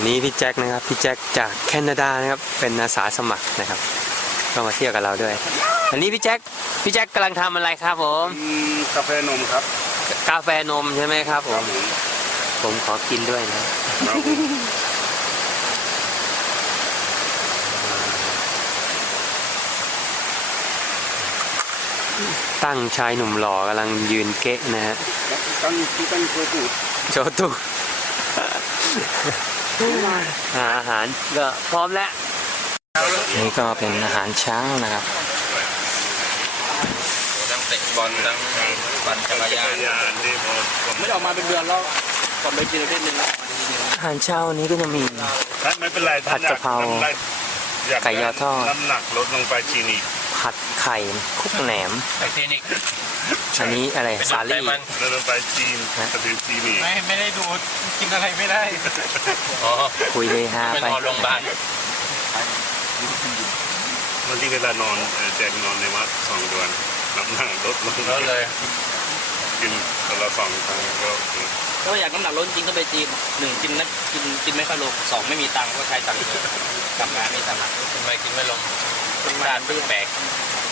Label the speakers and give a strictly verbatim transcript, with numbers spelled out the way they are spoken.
Speaker 1: นี่พี่แจ็คนะครับพี่แจ็คจากแคนาดานะครับเป็นอาสาสมัครนะครับก็มาเที่ยวกับเราด้วยอันนี้พี่แจ็คพี่แจ็คกำลังทำอะไรครับผม
Speaker 2: กาแฟนมครับ
Speaker 1: กาแฟนมใช่ไหมครับผมผมขอกินด้วยนะตั้งชายหนุ่มหล่อกำลังยืนเก๊ะนะฮะ
Speaker 2: ตั้งที่ตั้งโชตุ
Speaker 1: โชตุอาหารก็พร้อมแล้วนี่ก็เป็นอาหารช้างนะครับ
Speaker 3: ทั้งเตะบอลทั้งปั่นจักรยาน
Speaker 2: ที่ผม
Speaker 3: ไม่ออกมาเป็นเดือนแล้วก่อนไปกินอาทิตย์นึง
Speaker 1: อาหารเช้าวันนี้ก็จะมี
Speaker 2: ไม่เป็นไร
Speaker 1: ผัดกะเพราไก่ยอทอด
Speaker 2: น้ำหนักลดลงไปชีนิ
Speaker 1: ผัดไข่คุกแหนม
Speaker 3: ไข่คลินิก
Speaker 1: อันนี้อะไรซาลี่
Speaker 2: ลดลงไปจีนกระเทียมจีนี
Speaker 3: ไม่ไม่ได้ดูกินอะไรไม่ได้อ๋อ
Speaker 1: คุยเลยฮะ
Speaker 3: ไปนอนโรงพยาบาล
Speaker 2: บางทีเวลานอนแจกนอนในวัดสองเดือนน้ำหนักลดลง
Speaker 3: เลย
Speaker 2: กินแต่ละสองครั้งก็
Speaker 3: ถ้าอยากน้ำหนักลดจริงก็ไปจีนหนึ่งกินนะกินกินไม่ค่อยลงสองไม่มีตังค์ก็ใช้ตังค์เยอะกลับมาไม่ตังค์ทำไมกินไม่ลงเป็นการดื้อแบก